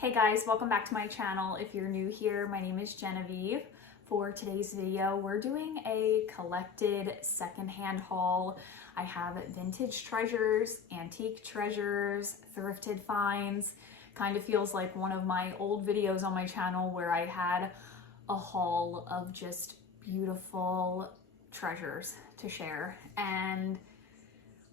Hey guys, welcome back to my channel. If you're new here, my name is Genevieve. For today's video, we're doing a collected secondhand haul. I have vintage treasures, antique treasures, thrifted finds. Kind of feels like one of my old videos on my channel where I had a haul of just beautiful treasures to share. And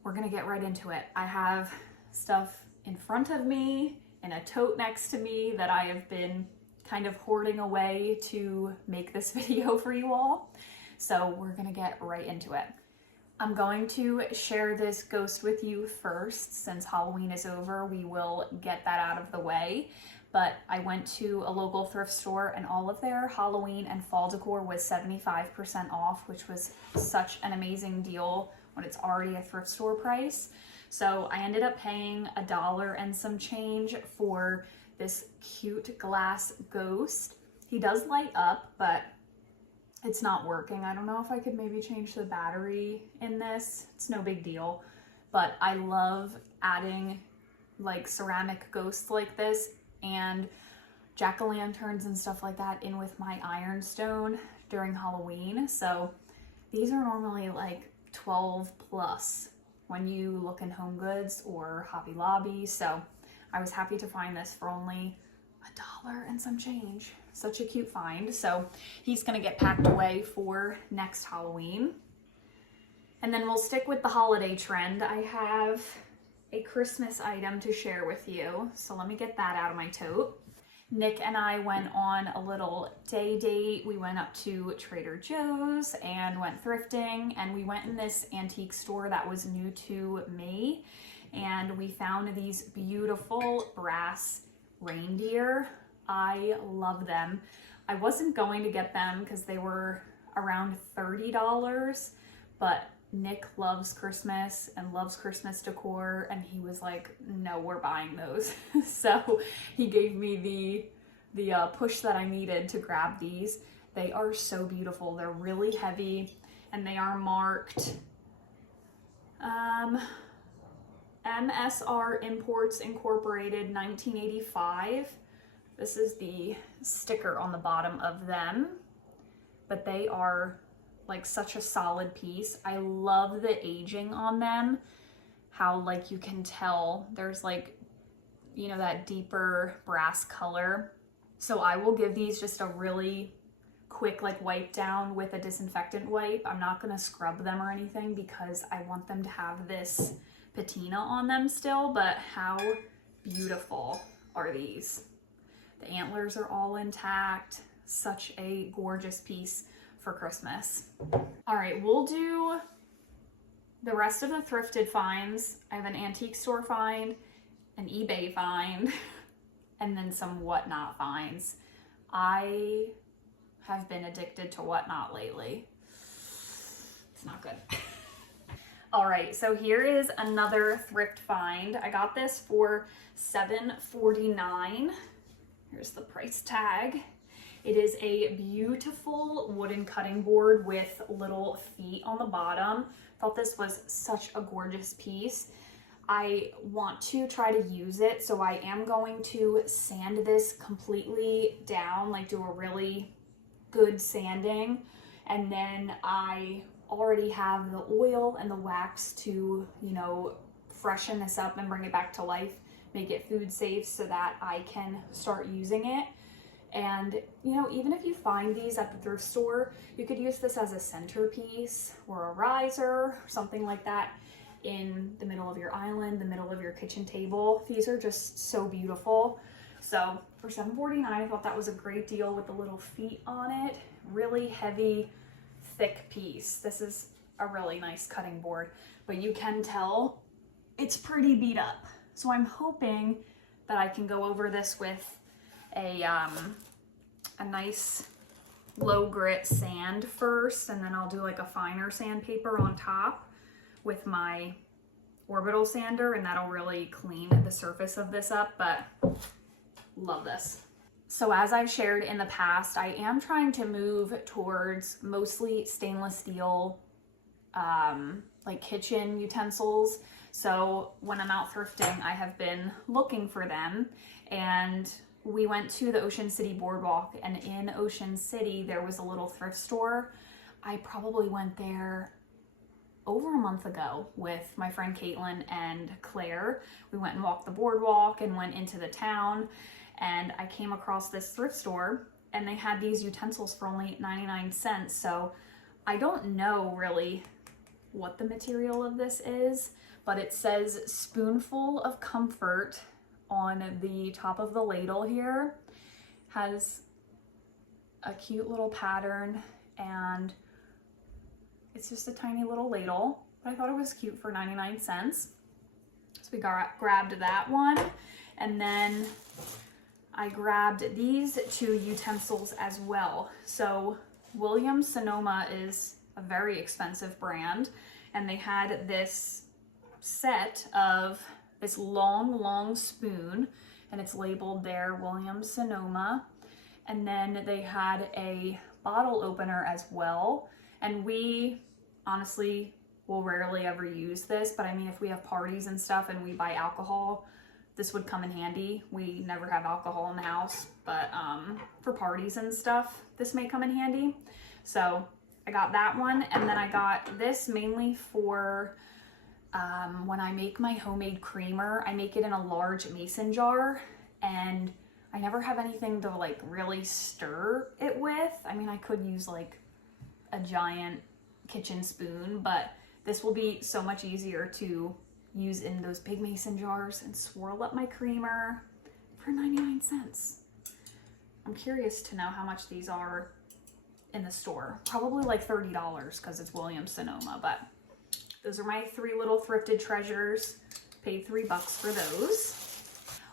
we're gonna get right into it. I have stuff in front of me and a tote next to me that I have been kind of hoarding away to make this video for you all. So we're gonna get right into it. I'm going to share this ghost with you first. Since Halloween is over, we will get that out of the way. But I went to a local thrift store and all of their Halloween and fall decor was 75% off, which was such an amazing deal when it's already a thrift store price. So I ended up paying $1 and some change for this cute glass ghost. He does light up, but it's not working. I don't know if I could maybe change the battery in this. It's no big deal, but I love adding like ceramic ghosts like this and jack-o'-lanterns and stuff like that in with my ironstone during Halloween. So these are normally like 12 plus when you look in Home Goods or Hobby Lobby. So I was happy to find this for only $1 and some change. Such a cute find. So he's gonna get packed away for next Halloween. And then we'll stick with the holiday trend. I have a Christmas item to share with you. So let me get that out of my tote. Nick and I went on a little day date. We went up to Trader Joe's and went thrifting, and we went in this antique store that was new to me, and we found these beautiful brass reindeer. I love them. I wasn't going to get them because they were around $30, but Nick loves Christmas and loves Christmas decor, and he was like, no, we're buying those. So he gave me the push that I needed to grab these. They are so beautiful. They're really heavy, and they are marked MSR Imports Incorporated 1985. This is the sticker on the bottom of them, but they are like such a solid piece. I love the aging on them, how like you can tell there's like, you know, that deeper brass color. So I will give these just a really quick like wipe down with a disinfectant wipe. I'm not gonna scrub them or anything because I want them to have this patina on them still, but how beautiful are these? The antlers are all intact. Such a gorgeous piece for Christmas. All right, we'll do the rest of the thrifted finds. I have an antique store find, an eBay find, and then some whatnot finds. I have been addicted to whatnot lately. It's not good. All right, so here is another thrift find. I got this for $7.49. Here's the price tag. It is a beautiful wooden cutting board with little feet on the bottom. Thought this was such a gorgeous piece. I want to try to use it, so I am going to sand this completely down, like do a really good sanding. And then I already have the oil and the wax to, you know, freshen this up and bring it back to life, make it food safe so that I can start using it. And, you know, even if you find these at the thrift store, you could use this as a centerpiece or a riser or something like that in the middle of your island, the middle of your kitchen table. These are just so beautiful. So for $7.49, I thought that was a great deal with the little feet on it. Really heavy, thick piece. This is a really nice cutting board, but you can tell it's pretty beat up. So I'm hoping that I can go over this with a nice low grit sand first, and then I'll do like a finer sandpaper on top with my orbital sander, and that'll really clean the surface of this up, but love this. So as I've shared in the past, I am trying to move towards mostly stainless steel like kitchen utensils. So when I'm out thrifting, I have been looking for them, and we went to the Ocean City Boardwalk, and in Ocean City there was a little thrift store. I probably went there over a month ago with my friend Caitlin and Claire. We went and walked the boardwalk and went into the town, and I came across this thrift store and they had these utensils for only 99 cents. So I don't know really what the material of this is, but it says spoonful of comfort on the top of the ladle here. Has a cute little pattern, and it's just a tiny little ladle, but I thought it was cute for 99 cents. So we grabbed that one, and then I grabbed these two utensils as well. So Williams Sonoma is a very expensive brand, and they had this set of this long spoon, and it's labeled there Williams Sonoma. And then they had a bottle opener as well. And we honestly will rarely ever use this, but I mean, if we have parties and stuff and we buy alcohol, this would come in handy. We never have alcohol in the house, but for parties and stuff, this may come in handy. So I got that one, and then I got this mainly for when I make my homemade creamer. I make it in a large mason jar, and I never have anything to like really stir it with. I mean, I could use like a giant kitchen spoon, but this will be so much easier to use in those big mason jars and swirl up my creamer for 99 cents. I'm curious to know how much these are in the store. Probably like $30 because it's Williams Sonoma, but those are my three little thrifted treasures. Paid $3 for those.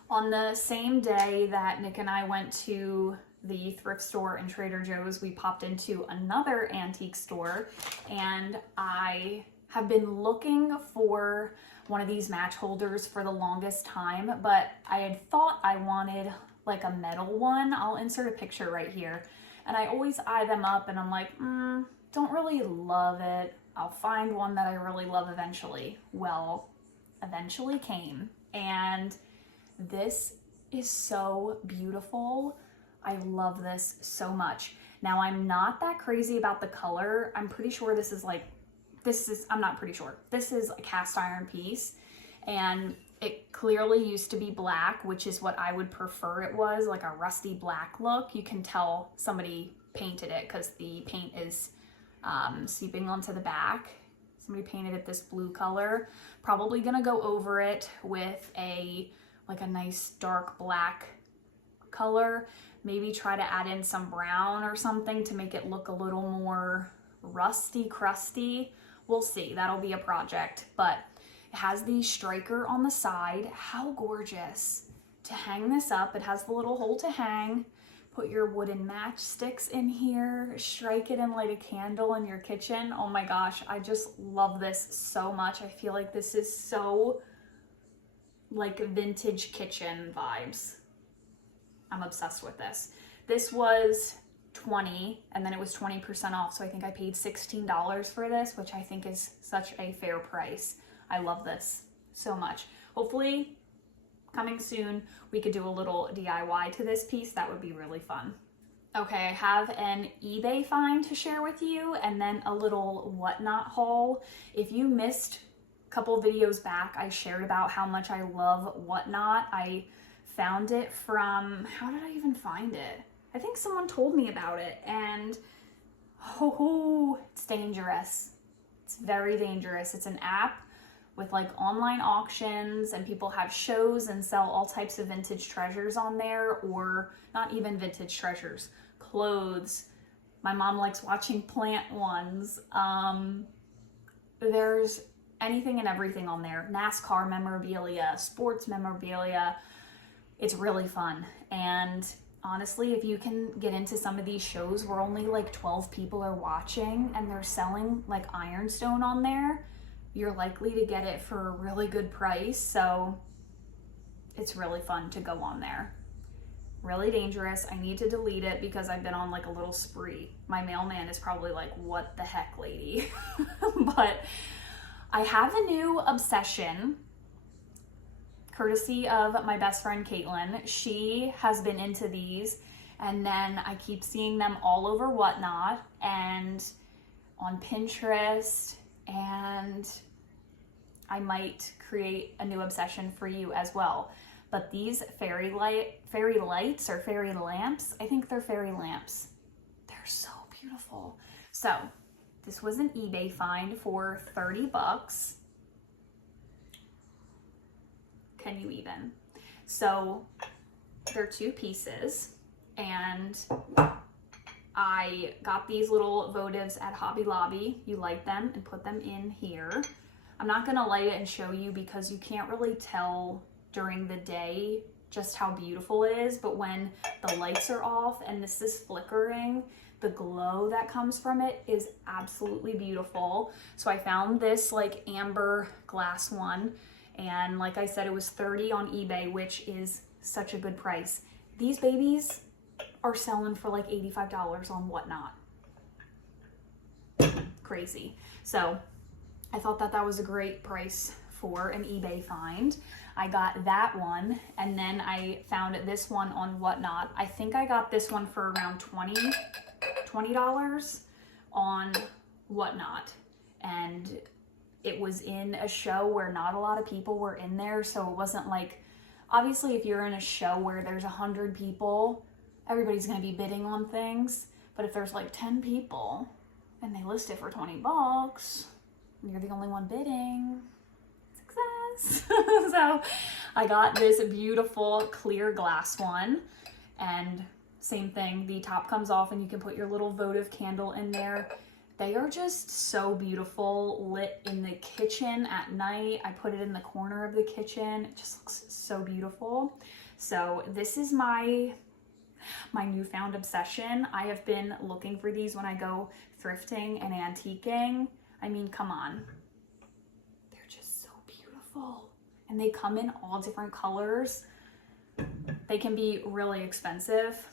On the same day that Nick and I went to the thrift store in Trader Joe's, we popped into another antique store, and I have been looking for one of these match holders for the longest time, but I had thought I wanted like a metal one. I'll insert a picture right here. And I always eye them up and I'm like, don't really love it. I'll find one that I really love eventually. Well, eventually came, and this is so beautiful. I love this so much. Now, I'm not that crazy about the color. I'm pretty sure I'm not pretty sure. This is a cast iron piece, and it clearly used to be black, which is what I would prefer it was, like a rusty black look. You can tell somebody painted it because the paint is seeping onto the back. Somebody painted it this blue color. Probably gonna go over it with a nice dark black color. Maybe try to add in some brown or something to make it look a little more rusty, crusty. We'll see, that'll be a project. But it has the striker on the side. How gorgeous. To hang this up, it has the little hole to hang. Put your wooden matchsticks in here, strike it and light a candle in your kitchen. Oh my gosh, I just love this so much. I feel like this is so like vintage kitchen vibes. I'm obsessed with this. This was $20, and then it was 20% off, so I think I paid $16 for this, which I think is such a fair price. I love this so much. Hopefully, coming soon, we could do a little DIY to this piece. That would be really fun. Okay, I have an eBay find to share with you, and then a little whatnot haul. If you missed a couple videos back, I shared about how much I love whatnot. I found it from, how did I even find it? I think someone told me about it, and it's dangerous. It's very dangerous. It's an app with like online auctions, and people have shows and sell all types of vintage treasures on there, or not even vintage treasures, clothes. My mom likes watching plant ones. There's anything and everything on there. NASCAR memorabilia, sports memorabilia. It's really fun. And honestly, if you can get into some of these shows where only like 12 people are watching and they're selling like ironstone on there, you're likely to get it for a really good price. So it's really fun to go on there. Really dangerous. I need to delete it because I've been on like a little spree. My mailman is probably like, what the heck, lady? But I have a new obsession. courtesy of my best friend Caitlin. She has been into these, and then I keep seeing them all over Whatnot and on Pinterest, and I might create a new obsession for you as well. But these fairy lights or fairy lamps, I think they're fairy lamps. They're so beautiful. So this was an eBay find for 30 bucks. Can you even? So they're 2 pieces, and I got these little votives at Hobby Lobby. You light them and put them in here. I'm not gonna light it and show you because you can't really tell during the day just how beautiful it is, but when the lights are off and this is flickering, the glow that comes from it is absolutely beautiful. So I found this like amber glass one, and like I said, it was 30 on eBay, which is such a good price. These babies are selling for like $85 on Whatnot. Crazy. So I thought that that was a great price for an eBay find. I got that one, and then I found this one on Whatnot. I think I got this one for around $20 on Whatnot, and it was in a show where not a lot of people were in there, so it wasn't like, obviously if you're in a show where there's 100 people, everybody's gonna be bidding on things, but if there's like 10 people and they list it for 20 bucks and you're the only one bidding, success. So I got this beautiful clear glass one, and same thing, the top comes off and you can put your little votive candle in there. They are just so beautiful, lit in the kitchen at night. I put it in the corner of the kitchen. It just looks so beautiful. So this is my newfound obsession. I have been looking for these when I go thrifting and antiquing. I mean, come on. They're just so beautiful. And they come in all different colors. They can be really expensive.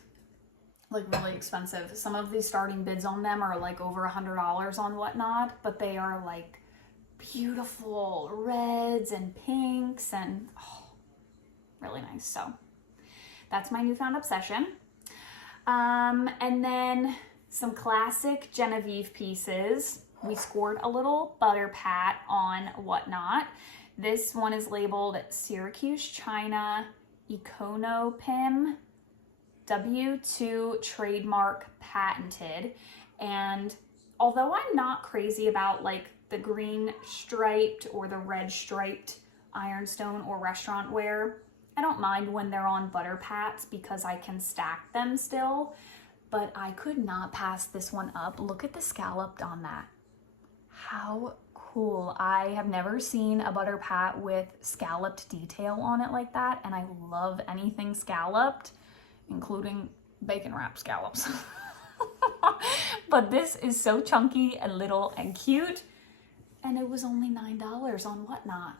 Like really expensive. Some of these starting bids on them are like over $100 on Whatnot, but they are like beautiful reds and pinks and really nice. So that's my newfound obsession. And then some classic Genevieve pieces. We scored a little butter pat on Whatnot. This one is labeled Syracuse China Econopim W2 trademark patented. And although I'm not crazy about like the green striped or the red striped ironstone or restaurant wear, I don't mind when they're on butter pats because I can stack them still, but I could not pass this one up. Look at the scalloped on that. How cool. I have never seen a butter pat with scalloped detail on it like that, and I love anything scalloped, including bacon wrap scallops. But this is so chunky and little and cute, and it was only $9 on Whatnot.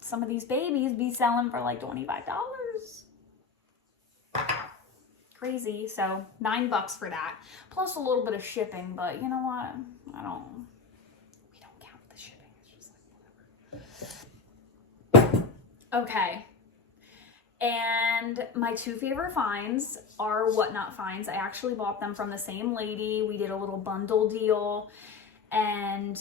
Some of these babies be selling for like $25. Crazy. So $9 for that, plus a little bit of shipping, but you know what? We don't count the shipping. It's just like whatever. Okay. And my 2 favorite finds are Whatnot finds. I actually bought them from the same lady. We did a little bundle deal, and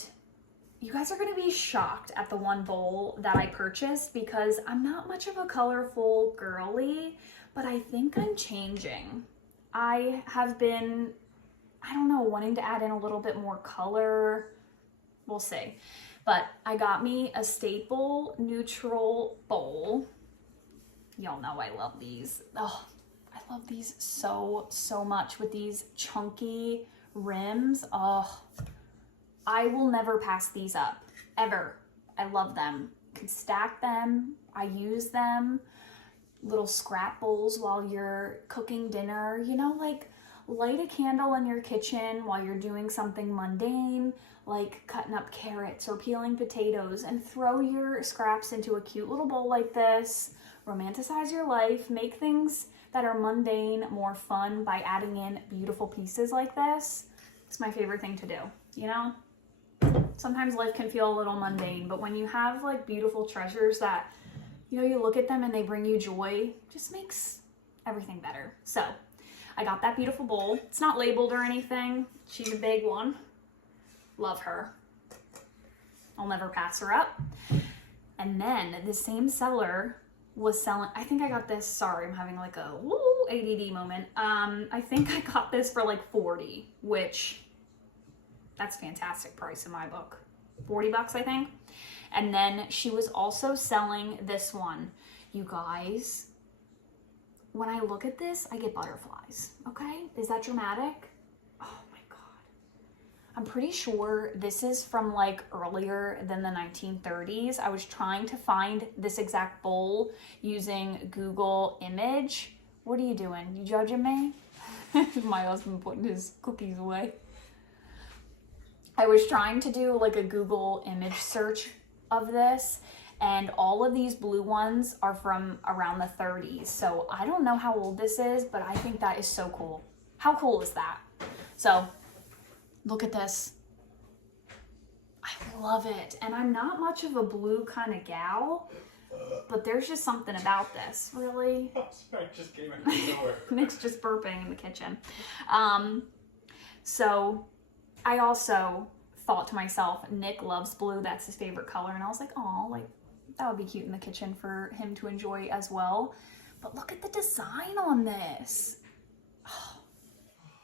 you guys are gonna be shocked at the one bowl that I purchased because I'm not much of a colorful girly, but I think I'm changing. I have been, I don't know, wanting to add in a little bit more color. We'll see. But I got me a staple neutral bowl. Y'all know I love these. Oh, I love these so much with these chunky rims. Oh, I will never pass these up, ever. I love them. You can stack them. I use them. Little scrap bowls while you're cooking dinner. You know, like light a candle in your kitchen while you're doing something mundane, like cutting up carrots or peeling potatoes, and throw your scraps into a cute little bowl like this. Romanticize your life. Make things that are mundane more fun by adding in beautiful pieces like this. It's my favorite thing to do, you know? Sometimes life can feel a little mundane, but when you have like beautiful treasures that you know, you look at them and they bring you joy, just makes everything better. So I got that beautiful bowl. It's not labeled or anything. She's a big one. Love her. I'll never pass her up. And then the same seller was selling, I think I got this, sorry, I'm having like a woo ADD moment. I think I got this for like 40, which that's fantastic price in my book. 40 bucks, I think. And then she was also selling this one. You guys, when I look at this, I get butterflies, okay? Is that dramatic? Oh my God. I'm pretty sure this is from like earlier than the 1930s. I was trying to find this exact bowl using Google image. What are you doing? You judging me? My husband putting his cookies away. I was trying to do like a Google image search of this, and all of these blue ones are from around the 30s. So I don't know how old this is, but I think that is so cool. How cool is that? So look at this. I love it. And I'm not much of a blue kind of gal, but there's just something about this. Really? Oh, sorry, it just came out of nowhere. Nick's just burping in the kitchen. So I also thought to myself, Nick loves blue. That's his favorite color. And I was like, oh, like that would be cute in the kitchen for him to enjoy as well. But look at the design on this. Oh,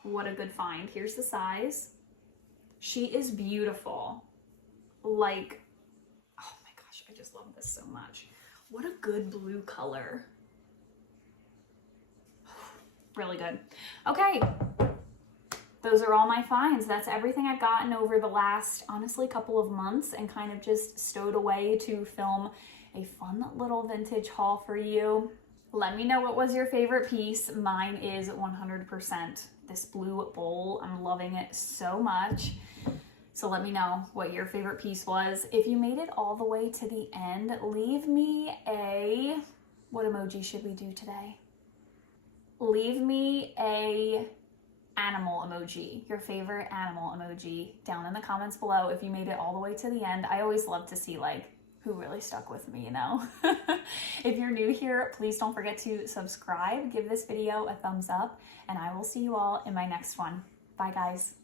what a good find. Here's the size. She is beautiful. Like, oh my gosh, I just love this so much. What a good blue color. Really good. Okay. Those are all my finds. That's everything I've gotten over the last, honestly, couple of months and kind of just stowed away to film a fun little vintage haul for you. Let me know what was your favorite piece. Mine is 100% this blue bowl. I'm loving it so much. So let me know what your favorite piece was. If you made it all the way to the end, leave me a, what emoji should we do today? Leave me a animal emoji, your favorite animal emoji down in the comments below if you made it all the way to the end. I always love to see like who really stuck with me, you know? If you're new here, please don't forget to subscribe, give this video a thumbs up, and I will see you all in my next one. Bye guys.